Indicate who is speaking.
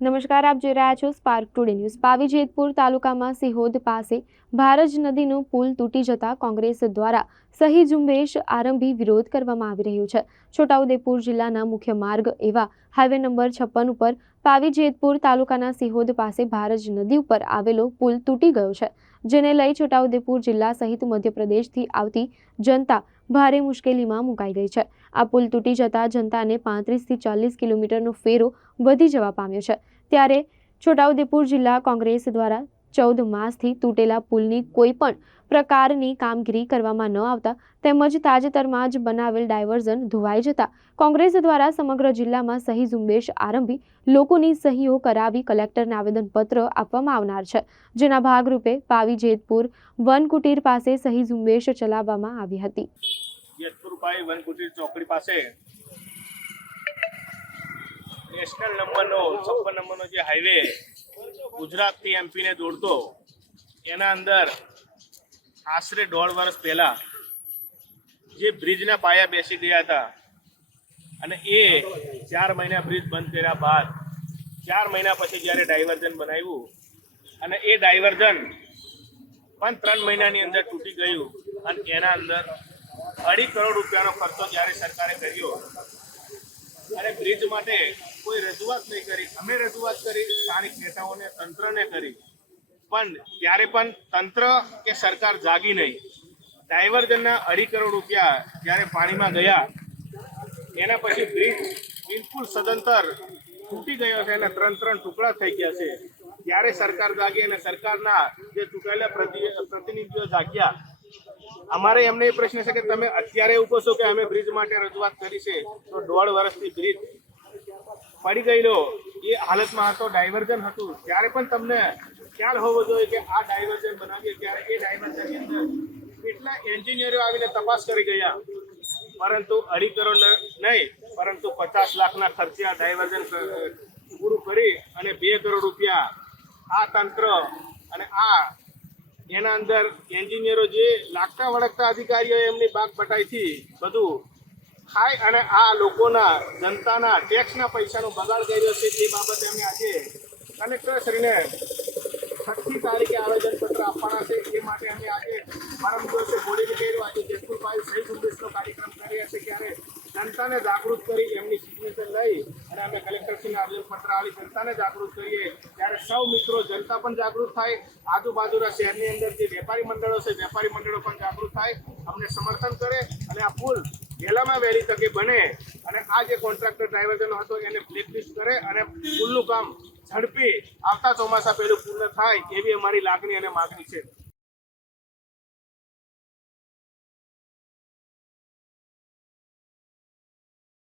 Speaker 1: નમસ્કાર, આપ જોઈ રહ્યા છો spark today news Pavi Jetpur તાલુકામાં સિહોદ પાસે ભારજ નદીનો પુલ તૂટી જતા કોંગ્રેસ દ્વારા સહી ઝુંબેશ આરંભી વિરોધ કરવામાં આવી રહ્યો છે. છોટાઉદેપુર જિલ્લાના મુખ્ય માર્ગ એવા હાઈવે નંબર છપ્પન ઉપર પાવી જેતપુર તાલુકાના સિહોદ પાસે ભારજ નદી ઉપર આવેલો પુલ તૂટી ગયો છે, જેને લઈ છોટાઉદેપુર જિલ્લા સહિત મધ્યપ્રદેશથી આવતી જનતા ભારે મુશ્કેલીમાં મુકાઈ ગઈ છે. આ પુલ તૂટી જતા જનતાને પાંત્રીસથી ચાલીસ કિલોમીટરનો ફેરો વધી જવા પામ્યો છે. ત્યારે છોટાઉદેપુર જિલ્લા કોંગ્રેસ દ્વારા ચૌદ માસથી તૂટેલા પુલની કોઈ પણ પ્રકારની કામગીરી કરવામાં ન આવતા તેમજ તાજેતરમાં જ બનાવેલ ડાયવર્ઝન ધોવાઈ જતા કોંગ્રેસ દ્વારા સમગ્ર જિલ્લામાં સહી ઝુંબેશ આરંભી લોકોની સહીઓ કરાવી કલેક્ટરને આવેદનપત્ર આપવામાં આવનાર છે. જેના ભાગરૂપે પાવી જેતપુર વન કુટીર પાસે સહી ઝુંબેશ ચલાવવામાં આવી હતી.
Speaker 2: નેશનલ નંબરનો છપ્પન નંબરનો જે હાઈવે ગુજરાતથી એમપીને દોડતો, એના અંદર આશરે દોઢ વર્ષ પહેલાં જે બ્રિજના પાયા બેસી ગયા હતા અને એ ચાર મહિના બ્રિજ બંધ કર્યા બાદ ચાર મહિના પછી જ્યારે ડાયવર્ઝન બનાવ્યું અને એ ડાયવર્ઝન પણ ત્રણ મહિનાની અંદર તૂટી ગયું અને એના અંદર અઢી કરોડ રૂપિયાનો ખર્ચો જ્યારે સરકારે કર્યો અને બ્રિજ માટે કોઈ રજૂઆત નહીં કરી. અમે રજૂઆત કરી, સ્થાનિક નેતાઓને, તંત્રને કરી. પણ ત્યારે પણ તંત્ર કે સરકાર જાગી નહીં. ડાયવર્ઝનના અઢી કરોડ રૂપિયા જ્યારે પાણીમાં ગયા, એના પછી બ્રિજ બિલકુલ સદંતર તૂટી ગયો છે અને ત્રણ ત્રણ ટુકડા થઈ ગયા છે. ત્યારે સરકાર જાગી અને સરકારના જે ચૂંટાયેલા પ્રતિ- પ્રતિનિધિઓ જાગ્યા. અમારે એમને એ પ્રશ્ન છે કે તમે અત્યારે એવું કહો છો કે અમે બ્રિજ માટે રજૂઆત કરી છે? તો દોઢ વર્ષથી બ્રિજ પડી ગયેલો, એ હાલતમાં હતો ડાયવર્ઝન હતું. ત્યારે પણ તમને ખ્યાલ હોવો જોઈએ કે આ ડાયવર્ઝન બનાવીએ ત્યારે એ ડાયવર્ઝનની અંદર કેટલા એન્જિનિયરો આવીને તપાસ કરી ગયા. પરંતુ અઢી કરોડ નહીં, પરંતુ પચાસ લાખના ખર્ચે આ ડાયવર્ઝન પૂરું કરી અને બે કરોડ રૂપિયા આ તંત્ર અને આ એના અંદર એન્જિનિયરો જે લાગતા વળગતા અધિકારીઓ એમની બાગ બટાઈથી બધું ખાય અને આ લોકોના જનતાના ટેક્સના પૈસાનો બગાડ કર્યો છે એ બાબતે અમે આજે કલેક્ટરશ્રીને છઠ્ઠી તારીખે આવેદનપત્ર આપવાના છે. એ માટે અમે આજે પરમ દિવસે બોડીને કર્યું આજે જેતપુરભાઈ સહી ઝુંબેશનો કાર્યક્રમ કરી છે, ત્યારે જનતાને જાગૃત કરી એમની સિગ્નેચર લઈ અને અમે કલેક્ટરશ્રીને આવેદનપત્ર આવી જનતાને જાગૃત કરીએ. ત્યારે સૌ મિત્રો, જનતા પણ જાગૃત થાય. આજુબાજુના શહેરની અંદર જે વેપારી મંડળો છે, વેપારી મંડળો પણ જાગૃત થાય. અમને સમર્થન કરે અને આ પુલ વહેલામાં વહેલી તકે બને અને આ જે કોન્ટ્રાક્ટર ડ્રાઈવરનો હતો એને બ્લેકલિસ્ટ કરે અને પુલનું કામ ઝડપી આવતા ચોમાસા પહેલું પૂર્ણ થાય એવી અમારી લાગણી અને માગણી છે.